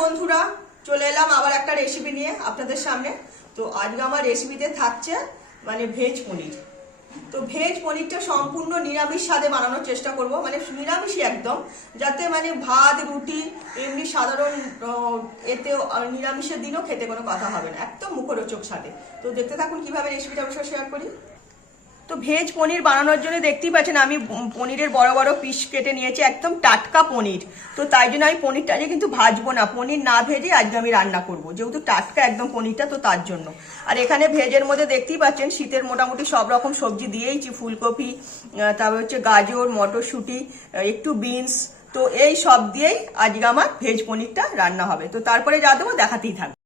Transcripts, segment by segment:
বন্ধুরা, চলে এলাম আবার একটা রেসিপি নিয়ে আপনাদের সামনে। তো আজকে আমার রেসিপিতে থাকছে ভেজ পনির। তো ভেজ পনিরটা সম্পূর্ণ নিরামিষ স্বাদে বানানোর চেষ্টা করব, নিরামিষই একদম, যাতে ভাত রুটি এমনি সাধারণ এতে নিরামিষের দিনও খেতে কোনো কথা হবে না, একদম মুখরোচক স্বাদে। তো দেখতে থাকুন কিভাবে রেসিপিটা অবশ্যই শেয়ার করি। তো ভেজ পনির বানানোর জন্য দেখতেই পাচ্ছেন আমি পনিরের বড় বড় পিস কেটে নিয়েছি, একদম টাটকা পনির। তো তাই জন্য আমি পনিরটা কিন্তু ভাজবো না, পনির না ভেজে আজকে আমি রান্না করব, যেহেতু টাটকা একদম পনিরটা, তো তার জন্য। আর এখানে ভেজের মধ্যে দেখতেই পাচ্ছেন শীতের মোটামুটি সব রকম সবজি দিয়েইছি, ফুলকপি, তারপর হচ্ছে গাজর, মটরশুঁটি, একটু বিনস, তো এই সব দিয়েই আজকে আমার ভেজ পনিরটা রান্না হবে। তো তারপরে যা দেবো দেখাতেই থাকবে।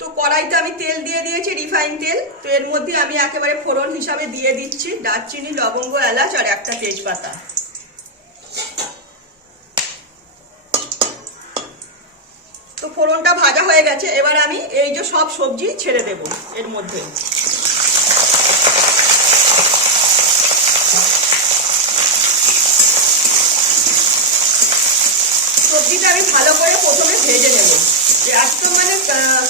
তো কড়াইতে আমি তেল দিয়ে দিয়েছি, রিফাইন তেল। তো এর মধ্যে আমি একেবারে ফোড়ন হিসাবে দিয়ে দিচ্ছি দারচিনি, লবঙ্গ, এলাচ আর একটা তেজপাতা। তো ফোড়নটা ভাজা হয়ে গেছে, এবার আমি এই যে সব সবজি ছেড়ে দেব এর মধ্যে। সবজিটা আমি ভালো করে প্রথমে ভেজে নেব, একদম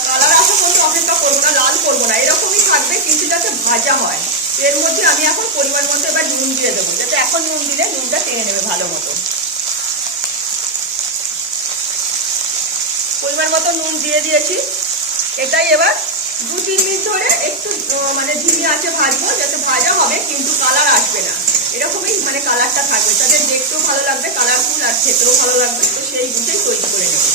কালার আসা পর্যন্ত অপেক্ষা করবো না, লাল করবো না, এরকমই থাকবে, কিন্তু যাতে ভাজা হয়। এর মধ্যে আমি এখন পরিমাণ মতো এবার নুন দিয়ে দেবো, যাতে এখন নুন দিলে নুনটা টেনে নেবে ভালো মতো। পরিমাণ মতো নুন দিয়ে দিয়েছি। এটাই এবার 2-3 মিনিট ধরে একটু ধিমি আঁচে ভাজবো, যাতে ভাজা হবে কিন্তু কালার আসবে না, এরকমই কালারটা থাকবে, যাতে দেখতেও ভালো লাগবে, কালারফুল, আর খেতেও ভালো লাগবে। তো সেই বুঝেই তৈরি করে নেব।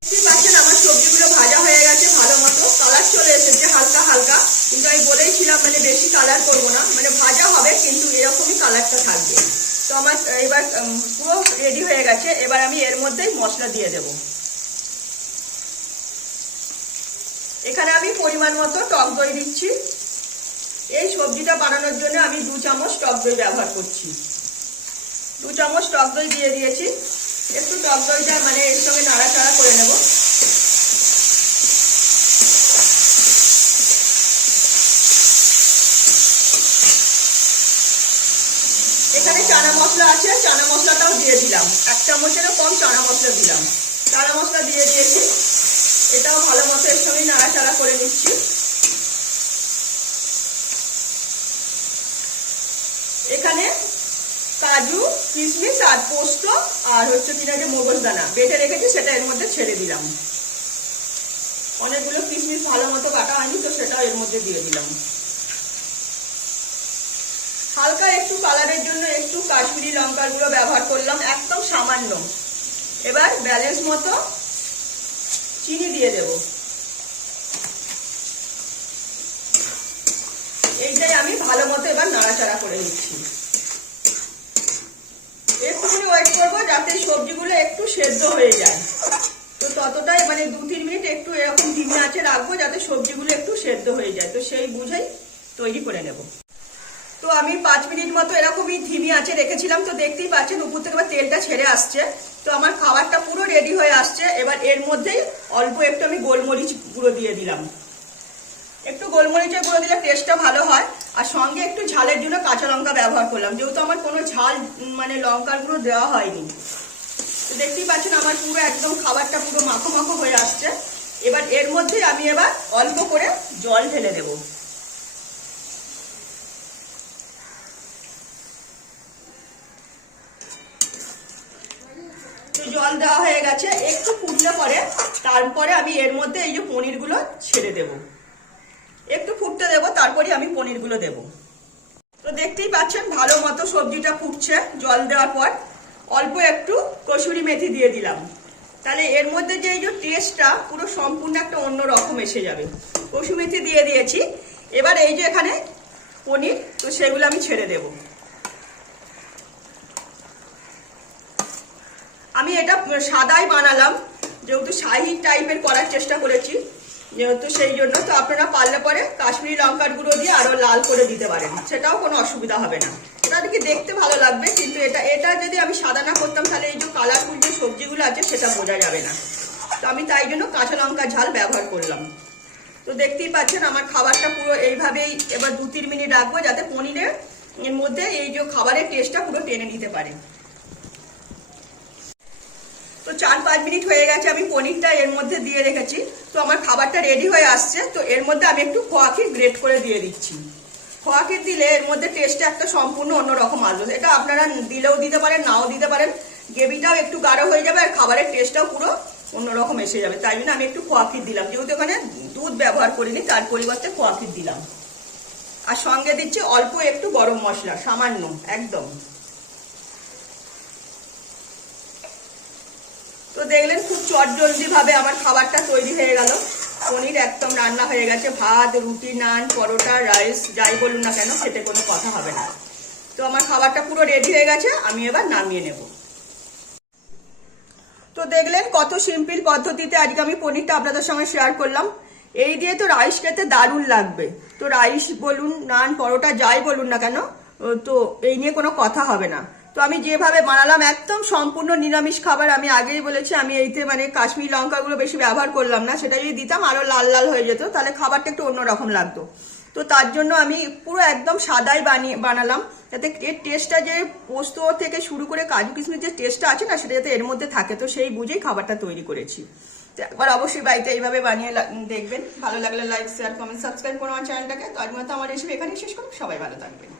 দেখতেই পাচ্ছেন আমার সবজিগুলো ভাজা হয়ে গেছে, ভালো মতো কালার চলে এসেছে হালকা হালকা, কিন্তু আমি বলেইছিলাম বেশি কালার করবো না, ভাজা হবে কিন্তু এরকমই কালারটা থাকবে। তো আমার এবার পুরো রেডি হয়ে গেছে। এবার আমি এর মধ্যেই মশলা দিয়ে দেব। এখানে আমি পরিমাণ মতো টক দই দিচ্ছি। এই সবজিটা বানানোর জন্য আমি 2 চামচ টক দই ব্যবহার করছি। 2 চামচ টক দই দিয়ে দিয়েছি। একটু টক দইটা এর সঙ্গে নাড়াচাড়া করে নেব। এখানে চানা মশলা আছে, চানা মশলাটাও দিয়ে দিলাম, 1 চামচেরও কম চানা মশলা দিলাম। চানা মশলা দিয়ে দিয়েছি, এটাও ভালো মতো এর সঙ্গে নাড়াচাড়া করে নিচ্ছি। এখানে কাজু, কিশমিশ আর পোস্ত আর হচ্ছে কিনা যে মগজদানা বেটে রেখেছি, সেটা এর মধ্যে ছেড়ে দিলাম। অনেকগুলো কিশমিশ ভালো মতো কাটা হয়নি, তো সেটাও এর মধ্যে দিয়ে দিলাম। হালকা একটু কালারের জন্য একটু কাশ্মীরি লঙ্কার গুঁড়ো ব্যবহার করলাম, একদম সামান্য। এবার ব্যালেন্স মতো চিনি দিয়ে দেব। এইটাই আমি ভালো মতো এবার নাড়াচাড়া করে নিচ্ছি। একটুখানি ওয়েট করবো যাতে সবজিগুলো একটু সেদ্ধ হয়ে যায়। তো ততটাই 2-3 মিনিট একটু এরকম ধিমি আঁচে রাখবো, যাতে সবজিগুলো একটু সেদ্ধ হয়ে যায়। তো সেই বুঝেই তৈরি করে নেব। তো আমি 5 মিনিট মতো এরকমই ধিমি আঁচে রেখেছিলাম। তো দেখতেই পাচ্ছেন উপর থেকে আবার তেলটা ছেড়ে আসছে। তো আমার খাবারটা পুরো রেডি হয়ে আসছে। এবার এর মধ্যেই অল্প একটু আমি গোলমরিচ গুঁড়ো দিয়ে দিলাম। একটু গোলমরিচের গুঁড়ো দিলে টেস্টটা ভালো হয়। আর সঙ্গে একটু ঝালের জন্য কাঁচা লঙ্কা ব্যবহার করলাম, যেহেতু আমার কোনো ঝাল লঙ্কার গুঁড়ো দেওয়া হয়নি। তো দেখতেই পাচ্ছেন আমার পুরো একদম খাবারটা পুরো মাখো মাখো হয়ে আসছে। এবার এর মধ্যে আমি এবার অল্প করে জল ঢেলে দেব। তো জল দেওয়া হয়ে গেছে, একটু ফুটলে পরে তারপরে আমি এর মধ্যে এই যে পনিরগুলো ছেড়ে দেব। একটু ফুটতে দেবো, তারপরে আমি পনিরগুলো দেব। তো দেখতেই পাচ্ছেন ভালো মতো সবজিটা ফুটছে। জল দেওয়ার পর অল্প একটু কসুরি মেথি দিয়ে দিলাম, তাহলে এর মধ্যে যে এই যে টেস্টটা পুরো সম্পূর্ণ একটা অন্য রকম এসে যাবে। কসুরি মেথি দিয়ে দিয়েছি। এবার এই যে এখানে পনির, তো সেগুলো আমি ছেড়ে দেব। আমি এটা সাদাই বানালাম, যেহেতু শাহি টাইপের করার চেষ্টা করেছি, যেহেতু সেই জন্য। তো আপনারা পারলে পরে কাশ্মীরি লঙ্কার গুঁড়ো দিয়ে আরো লাল করে দিতে পারেন, সেটাও কোনো অসুবিধা হবে না। এটা আর কি দেখতে ভালো লাগবে, কিন্তু এটা যদি আমি সাদা না করতাম, তাহলে এই যে কালারফুল যে সবজিগুলো আছে সেটা বোঝা যাবে না। তো আমি তাই জন্য কাঁচা লঙ্কা ঝাল ব্যবহার করলাম। তো দেখতেই পাচ্ছেন আমার খাবারটা পুরো এইভাবেই এবার 2-3 মিনিট রাখবো, যাতে পনিরের এর মধ্যে এই যে খাবারের টেস্টটা পুরো টেনে নিতে পারে। তো 4-5 মিনিট হয়ে গেছে, আমি পনিরটা এর মধ্যে দিয়ে রেখেছি। তো আমার খাবারটা রেডি হয়ে আসছে। তো এর মধ্যে আমি একটু খোয়া ক্ষীর গ্রেট করে দিয়ে দিচ্ছি। খোয়া ক্ষীর দিলে এর মধ্যে টেস্টটা একটা সম্পূর্ণ অন্যরকম আসবে। এটা আপনারা দিলেও দিতে পারেন, নাও দিতে পারেন। গ্রেভিটাও একটু গাঢ় হয়ে যাবে আর খাবারের টেস্টটাও পুরো অন্যরকম এসে যাবে। তাই জন্য আমি একটু খোয়া ক্ষীর দিলাম, যেহেতু এখানে দুধ ব্যবহার করিনি, তার পরিবর্তে খোয়া ক্ষীর দিলাম। আর সঙ্গে দিচ্ছি অল্প একটু গরম মশলা, সামান্য একদম। তো দেখলেন খুব চটজলদি ভাবে আমার খাবারটা তৈরি হয়ে গেল। পনির একদম রান্না হয়ে গেছে। ভাত, রুটি, নান, পরোটা, রাইস যাই বলুন না কেন খেতে কোনো কথা হবে না। তো আমার খাবারটা পুরো রেডি হয়ে গেছে, আমি এবার নামিয়ে নেব। তো দেখলেন কত সিম্পল পদ্ধতিতে আজকে আমি পনিরটা আপনাদের সঙ্গে শেয়ার করলাম। এই দিয়ে তো রাইস খেতে দারুণ লাগবে। তো রাইস বলুন, নান, পরোটা যাই বলুন না কেন, তো এই নিয়ে কোনো কথা হবে না। তো আমি যেভাবে বানালাম একদম সম্পূর্ণ নিরামিষ খাবার। আমি আগেই বলেছি আমি এইতে মানে কাশ্মীরি লঙ্কাগুলো বেশি ব্যবহার করলাম না। সেটা যদি দিতাম আরো লাল লাল হয়ে যেত, তাহলে খাবারটা একটু অন্যরকম লাগতো। তো তার জন্য আমি পুরো একদম সাদাই বানালাম, যাতে এর টেস্টটা যে পোস্ত থেকে শুরু করে কাজু কিশমিশ যে টেস্টটা আছে না, সেটা যাতে এর মধ্যে থাকে। তো সেই বুঝেই খাবারটা তৈরি করেছি। তো একবার অবশ্যই বাড়িতে এইভাবে বানিয়ে দেখবেন। ভালো লাগলে লাইক, শেয়ার, কমেন্ট, সাবস্ক্রাইব করুন আমার চ্যানেলটাকে। তো আজ মতো আমার রেসিপি এখানেই শেষ করুন। সবাই ভালো থাকবেন।